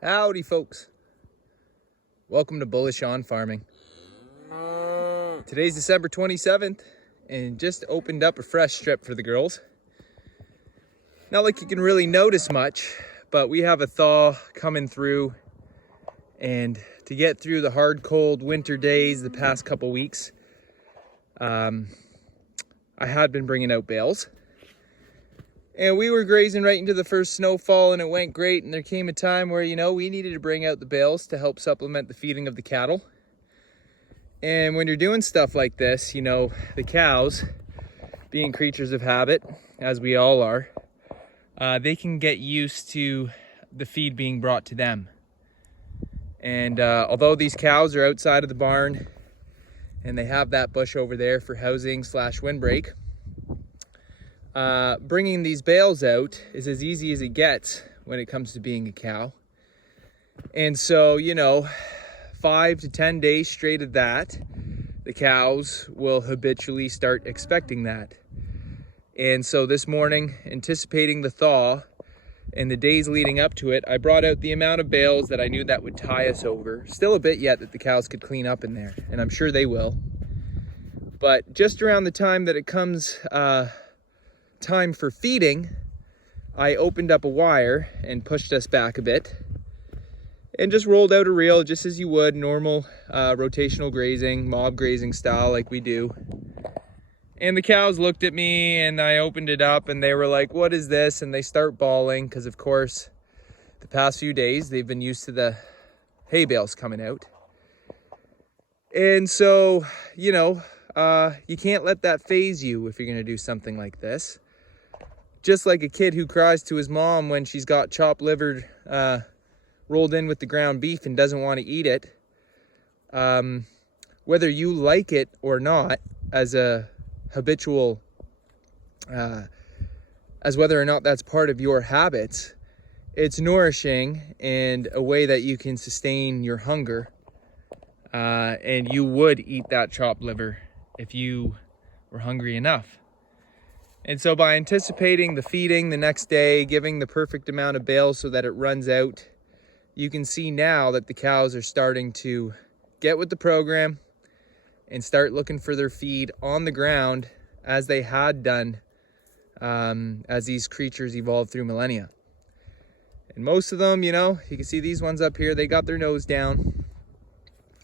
Howdy folks, welcome to Bullish on Farming. Today's December 27th and just opened up a fresh strip for the girls. Not like you can really notice much, but we have a thaw coming through, and to get through the hard cold winter days the past couple weeks, I had been bringing out bales. And we were grazing right into the first snowfall and it went great, and there came a time where, we needed to bring out the bales to help supplement the feeding of the cattle. And when you're doing stuff like this, the cows, being creatures of habit, as we all are, they can get used to the feed being brought to them. And although these cows are outside of the barn and they have that bush over there for housing / windbreak, bringing these bales out is as easy as it gets when it comes to being a cow. And so, 5 to 10 days straight of that, the cows will habitually start expecting that. And so this morning, anticipating the thaw and the days leading up to it, I brought out the amount of bales that I knew that would tie us over. Still a bit yet that the cows could clean up in there, and I'm sure they will. But just around the time that it comes time for feeding, I opened up a wire and pushed us back a bit and just rolled out a reel just as you would normal rotational grazing, mob grazing style like we do. And the cows looked at me and I opened it up and they were like, "What is this?" And they start bawling because, of course, the past few days they've been used to the hay bales coming out. And so, you can't let that faze you if you're going to do something like this. Just like a kid who cries to his mom when she's got chopped liver rolled in with the ground beef and doesn't want to eat it. Whether you like it or not, as a habitual, as whether or not that's part of your habits, it's nourishing and a way that you can sustain your hunger. And you would eat that chopped liver if you were hungry enough. And so by anticipating the feeding the next day, giving the perfect amount of bales so that it runs out, you can see now that the cows are starting to get with the program and start looking for their feed on the ground as they had done as these creatures evolved through millennia. And most of them, you can see these ones up here, they got their nose down.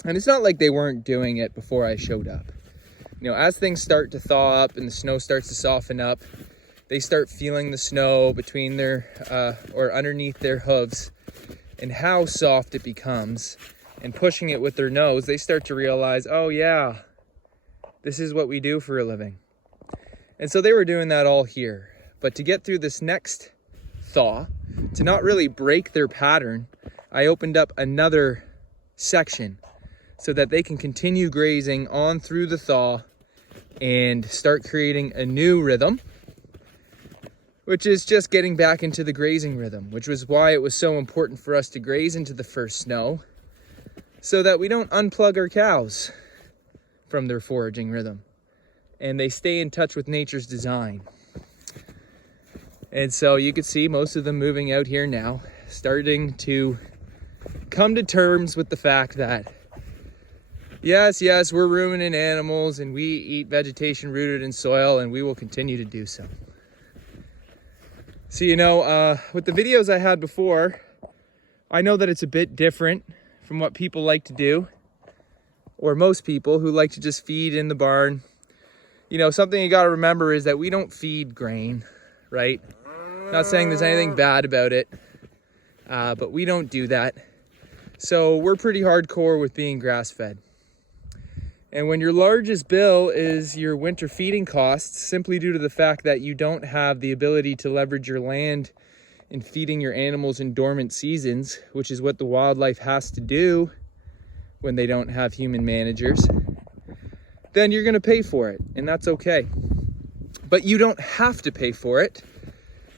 And it's not like they weren't doing it before I showed up. As things start to thaw up and the snow starts to soften up, they start feeling the snow between their, or underneath their hooves and how soft it becomes, and pushing it with their nose, they start to realize, oh yeah, this is what we do for a living. And so they were doing that all here. But to get through this next thaw, to not really break their pattern, I opened up another section so that they can continue grazing on through the thaw and start creating a new rhythm, which is just getting back into the grazing rhythm, which was why it was so important for us to graze into the first snow so that we don't unplug our cows from their foraging rhythm and they stay in touch with nature's design. And so you can see most of them moving out here now, starting to come to terms with the fact that yes, we're ruining animals and we eat vegetation rooted in soil, and we will continue to do so. So, with the videos I had before, I know that it's a bit different from what people like to do, or most people who like to just feed in the barn. Something you got to remember is that we don't feed grain, right? Not saying there's anything bad about it, but we don't do that. So we're pretty hardcore with being grass-fed. And when your largest bill is your winter feeding costs, simply due to the fact that you don't have the ability to leverage your land in feeding your animals in dormant seasons, which is what the wildlife has to do when they don't have human managers, then you're going to pay for it, and that's okay. But you don't have to pay for it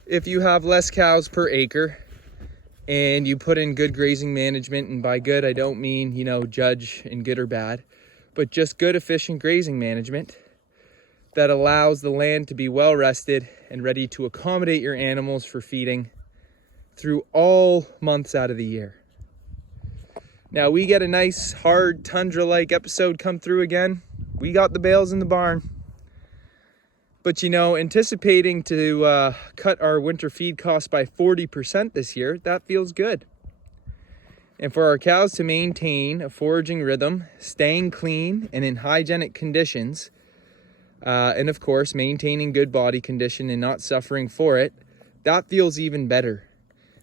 if you have less cows per acre and you put in good grazing management. And by good, I don't mean, judge in good or bad, but just good, efficient grazing management that allows the land to be well rested and ready to accommodate your animals for feeding through all months out of the year. Now we get a nice hard tundra-like episode come through again. We got the bales in the barn. But you know, anticipating to cut our winter feed costs by 40% this year, that feels good. And for our cows to maintain a foraging rhythm, staying clean and in hygienic conditions, and of course, maintaining good body condition and not suffering for it, that feels even better.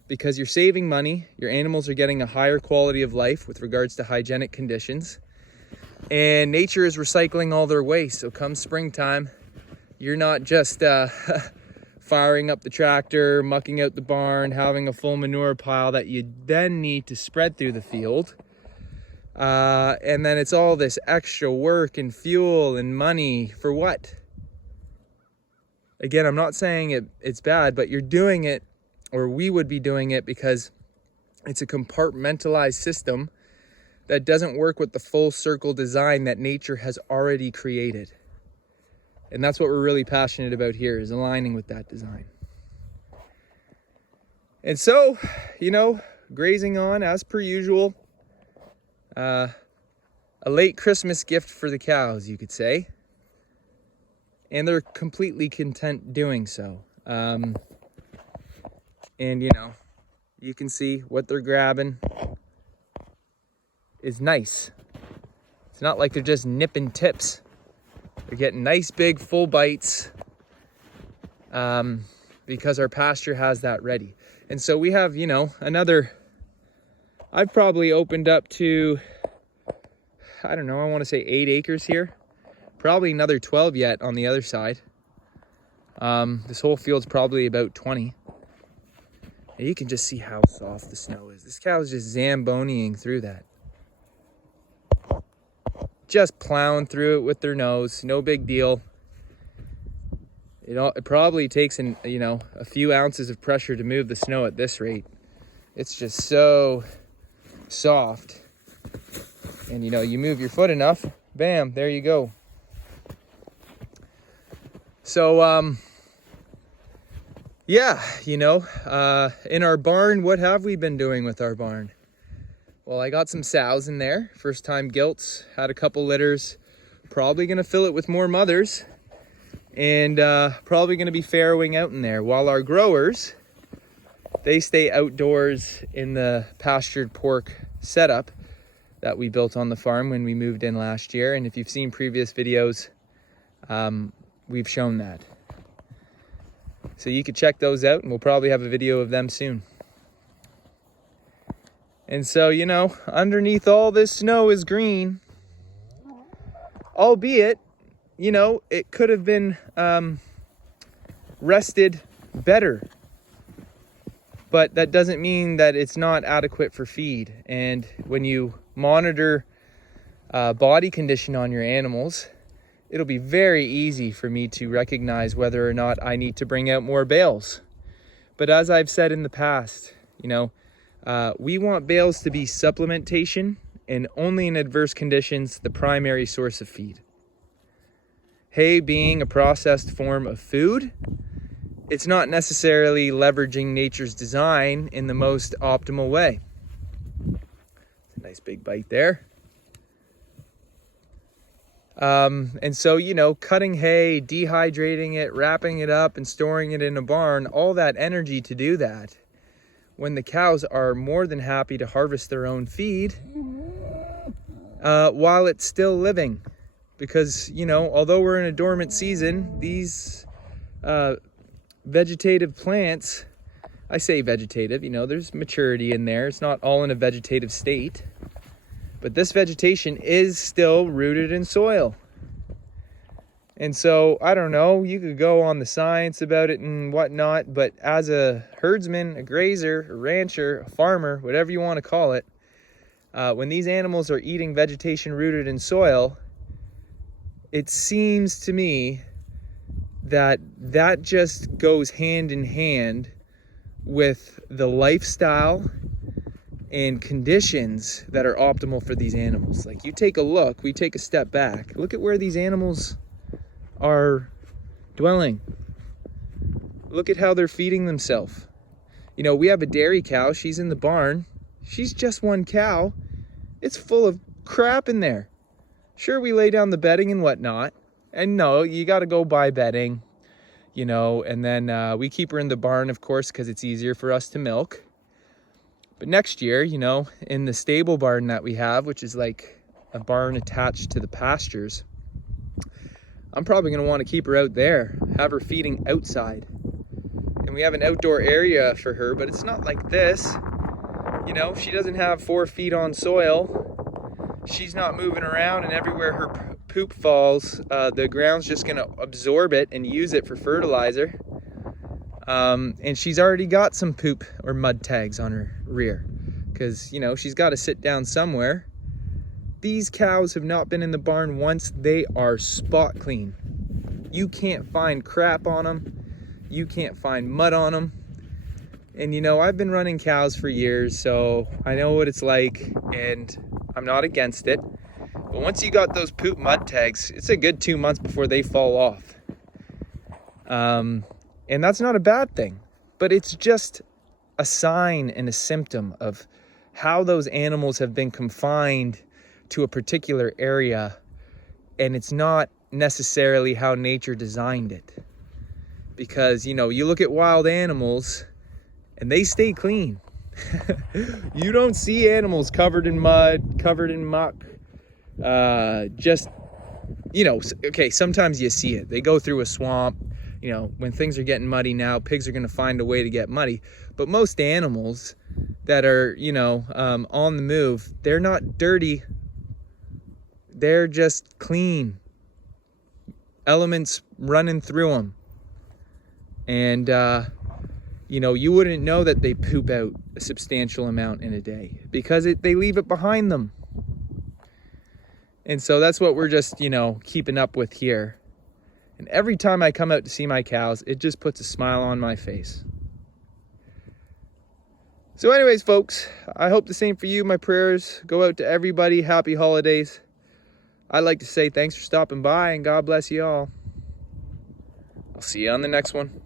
Because you're saving money, your animals are getting a higher quality of life with regards to hygienic conditions, and nature is recycling all their waste. So come springtime, you're not just firing up the tractor, mucking out the barn, having a full manure pile that you then need to spread through the field. And then it's all this extra work and fuel and money for what? Again, I'm not saying it's bad, but you're doing it, or we would be doing it, because it's a compartmentalized system that doesn't work with the full circle design that nature has already created. And that's what we're really passionate about here, is aligning with that design. And so, you know, grazing on as per usual. A late Christmas gift for the cows, you could say. And they're completely content doing so. And you know, you can see what they're grabbing is nice. It's not like they're just nipping tips. They're getting nice big full bites because our pasture has that ready. And so we have, you know, I've probably opened up to, I don't know, I want to say 8 acres here. Probably another 12 yet on the other side. This whole field's probably about 20. And you can just see how soft the snow is. This cow's just zamboniing through that. Just plowing through it with their nose, no big deal. It probably takes a few ounces of pressure to move the snow at this rate. It's just so soft. And you know, you move your foot enough, bam, there you go. So yeah, you know, in our barn, what have we been doing with our barn? Well, I got some sows in there, first time gilts, had a couple litters, probably gonna fill it with more mothers, and probably gonna be farrowing out in there. While our growers, they stay outdoors in the pastured pork setup that we built on the farm when we moved in last year. And if you've seen previous videos, we've shown that. So you could check those out, and we'll probably have a video of them soon. And so, you know, underneath all this snow is green. Albeit, you know, it could have been rested better. But that doesn't mean that it's not adequate for feed. And when you monitor body condition on your animals, it'll be very easy for me to recognize whether or not I need to bring out more bales. But as I've said in the past, you know, we want bales to be supplementation and only in adverse conditions the primary source of feed. Hay being a processed form of food, it's not necessarily leveraging nature's design in the most optimal way. It's a nice big bite there. And so, you know, cutting hay, dehydrating it, wrapping it up and storing it in a barn, all that energy to do that, when the cows are more than happy to harvest their own feed while it's still living. Because, you know, although we're in a dormant season, these vegetative plants, I say vegetative, you know, there's maturity in there. It's not all in a vegetative state. But this vegetation is still rooted in soil. And so, I don't know, you could go on the science about it and whatnot, but as a herdsman, a grazer, a rancher, a farmer, whatever you want to call it, when these animals are eating vegetation rooted in soil, it seems to me that that just goes hand in hand with the lifestyle and conditions that are optimal for these animals. Like, you take a look, we take a step back, look at where these animals are dwelling. Look at how they're feeding themselves. You know, we have a dairy cow, she's in the barn, she's just one cow, it's full of crap in there. Sure, we lay down the bedding and whatnot. And no, you got to go buy bedding, you know, and then we keep her in the barn, of course, because it's easier for us to milk. But next year, you know, in the stable barn that we have, which is like a barn attached to the pastures, I'm probably going to want to keep her out there, have her feeding outside. And we have an outdoor area for her, but it's not like this. You know, she doesn't have 4 feet on soil. She's not moving around, and everywhere her poop falls, the ground's just going to absorb it and use it for fertilizer. And she's already got some poop or mud tags on her rear because, you know, she's got to sit down somewhere. These cows have not been in the barn once. They are spot clean. You can't find crap on them. You can't find mud on them. And, you know, I've been running cows for years, so I know what it's like, and I'm not against it. But once you got those poop mud tags, it's a good 2 months before they fall off. And that's not a bad thing, but it's just a sign and a symptom of how those animals have been confined to a particular area, and it's not necessarily how nature designed it. Because, you know, you look at wild animals and they stay clean. You don't see animals covered in mud, covered in muck. Just, you know, okay, sometimes you see it. They go through a swamp. You know, when things are getting muddy now, pigs are going to find a way to get muddy. But most animals that are, you know, on the move, they're not dirty. They're just clean. Elements running through them. And, you know, you wouldn't know that they poop out a substantial amount in a day because they leave it behind them. And so that's what we're just, you know, keeping up with here. And every time I come out to see my cows, it just puts a smile on my face. So anyways, folks, I hope the same for you. My prayers go out to everybody. Happy holidays. I'd like to say thanks for stopping by, and God bless you all. I'll see you on the next one.